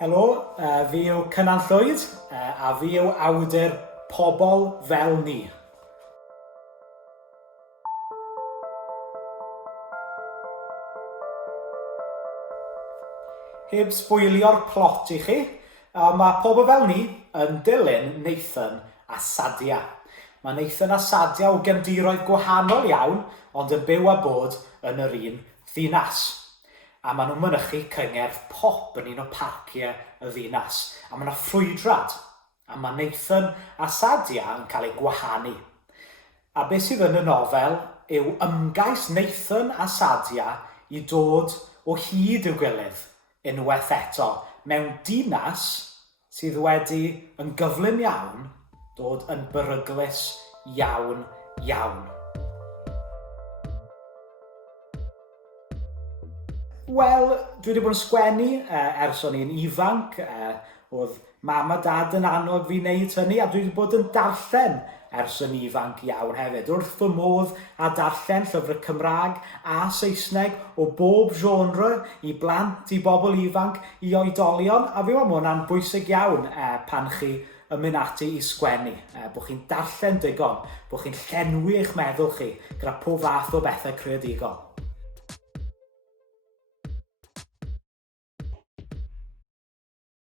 Helo, fi yw Cynan Llwyd a fi yw awdur Pobl fel ni. Heb sbwylio'r plot i chi, mae Pobl fel ni yn dilyn Nathan a Sadia. Mae Nathan a Sadia o gefndiroedd gwahanol iawn, ond yn byw a bod yn yr un ddinas. A maen nhw'n mynychu cyngerdd pop yn un o parciau y ddinas. A mae yna ffrwydriaid. A mae Nathan a Sadia yn cael eu gwahanu. A beth sydd yn y nofel yw ymgais Nathan a Sadia i dod o hyd i'w gilydd unwaith eto mewn dinas sydd wedi yn gyflym iawn dod yn beryglus iawn iawn. Wel, dwi wedi bod yn sgwennu ers o'n i'n ifanc, oedd mam a dad yn annog fi wneud hynny, a dwi wedi bod yn darllen ers yn ifanc iawn hefyd. Wrth fy modd a darllen llyfrau Cymraeg a Saesneg o bob genre i blant, i bobl ifanc, i oedolion, a fi meddwl bod hwnna'n bwysig iawn pan chi yn mynd ati i sgwennu, bod chi'n darllen digon, bod chi'n llenwi eich meddwl chi gyda pob fath o bethau creadigol.